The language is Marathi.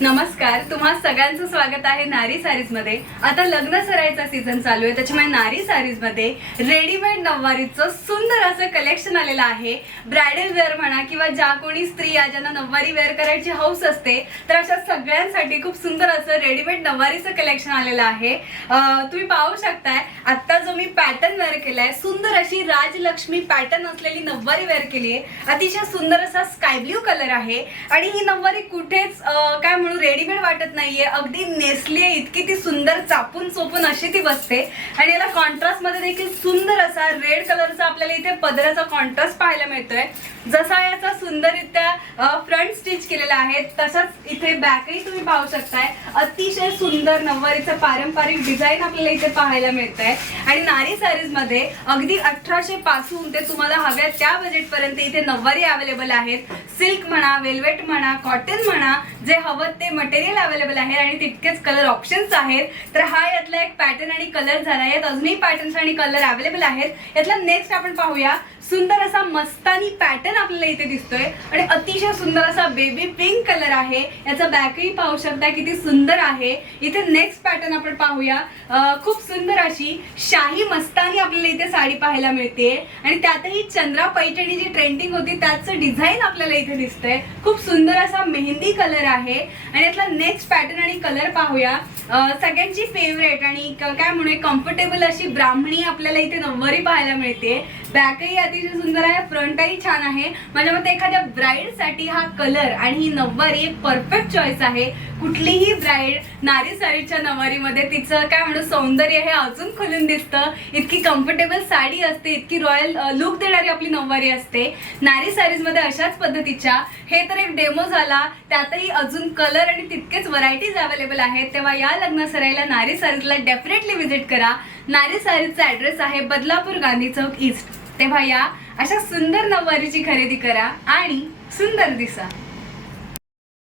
नमस्कार, तुम्हा सगळ्यांचं स्वागत आहे नारी सारीज मध्ये। आता लग्न सराईचा सीझन चालू आहे, त्याच्यामुळे नारी सारीज मध्ये रेडीमेड नववारीचं सुंदर असं कलेक्शन आलेलं आहे। ब्रायडल वेअर म्हणा किंवा ज्या कोणी स्त्रिया ज्यांना नववारी वेअर करायची हौस असते तर अशा सगळ्यांसाठी खूप सुंदर असं रेडीमेड नववारीचं कलेक्शन आलेलं आहे। तुम्ही पाहू शकताय आता जो मी पॅटर्न वेअर केलाय, सुंदर अशी राजलक्ष्मी पॅटर्न असलेली नववारी वेअर केली आहे। अतिशय सुंदर असा स्काय ब्लू कलर आहे आणि ही नववारी कुठेच काय म्हणून रेडीमेड वाटत नाहीये, अगदी नेसली आहे इतकी ती सुंदर चापून चोपून अशी ती बसते। आणि याला कॉन्ट्रास्ट मध्ये देखील सुंदर असा रेड कलरचा आपल्याला इथे पदराचा कॉन्ट्रास्ट पाहायला मिळतोय। जसा याचा सुंदररित्या फ्रंट स्टिच केलेला आहे तसाच इथे बॅकही तुम्ही पाहू शकताय। अतिशय सुंदर नववारीचं पारंपरिक डिझाईन आपल्याला इथे पाहायला मिळतंय आणि नारी सारीज मध्ये अगदी 1800 पासून ते तुम्हाला हव्या त्या बजेट पर्यंत इथे नववारी अवेलेबल आहेत। सिल्क म्हणा, वेल्वेट म्हणा, कॉटन म्हणा, जे हवं ते मटेरियल अवेलेबल आहे आणि तितकेच कलर ऑप्शन्स आहेत। तर हा यातला एक पॅटर्न आणि कलर झाला, यात अजूनही पॅटर्न्स आणि कलर अवेलेबल आहेत। यातला नेक्स्ट आपण पाहूया, सुंदर असा मस्तानी पॅटर्न आपल्याला इथे दिसतोय आणि अतिशय सुंदर असा बेबी पिंक कलर आहे। याचा बॅकही पाहू शकता किती सुंदर आहे। इथे नेक्स्ट पॅटर्न आपण पाहूया, खूप सुंदर अशी शाही मस्तानी आपल्याला इथे साडी पाहायला मिळते आणि त्यातही चंद्रा पैठणी जी ट्रेंडिंग होती त्याचं डिझाईन आपल्याला इथे दिसतंय। खूप सुंदर असा मेहंदी कलर आहे आणि यातला नेक्स्ट पॅटर्न आणि कलर पाहूया, सगळ्यांची फेवरेट आणि काय म्हणूया कम्फर्टेबल अशी ब्राह्मणी आपल्याला इथे नववारी पाहायला मिळते। बॅकही अतिशय सुंदर आहे, फ्रंटही छान आहे। माझ्या मते एखाद्या ब्राईड साठी हा कलर आणि ही नववारी एक परफेक्ट चॉईस आहे। कुठलीही ब्राईड नारी सारीच्या नववारीमध्ये तिचं काय म्हणू सौंदर्य हे अजून खुलून दिसतं। इतकी कम्फर्टेबल साडी असते, इतकी रॉयल लुक देणारी आपली नववारी असते नारी सारीज मध्ये अशाच पद्धतीच्या। हे तर एक डेमो झाला, त्यातही अजून कलर आणि तितकेच व्हरायटीज अवेलेबल आहेत। तेव्हा या लग्न सराईला नारी सारीजला डेफिनेटली व्हिजिट करा। नारी सारीजचा ऍड्रेस आहे बदलापूर गांधी चौक ईस्ट। तेव्हा या अशा सुंदर नववारीची खरेदी करा आणि सुंदर दिसा।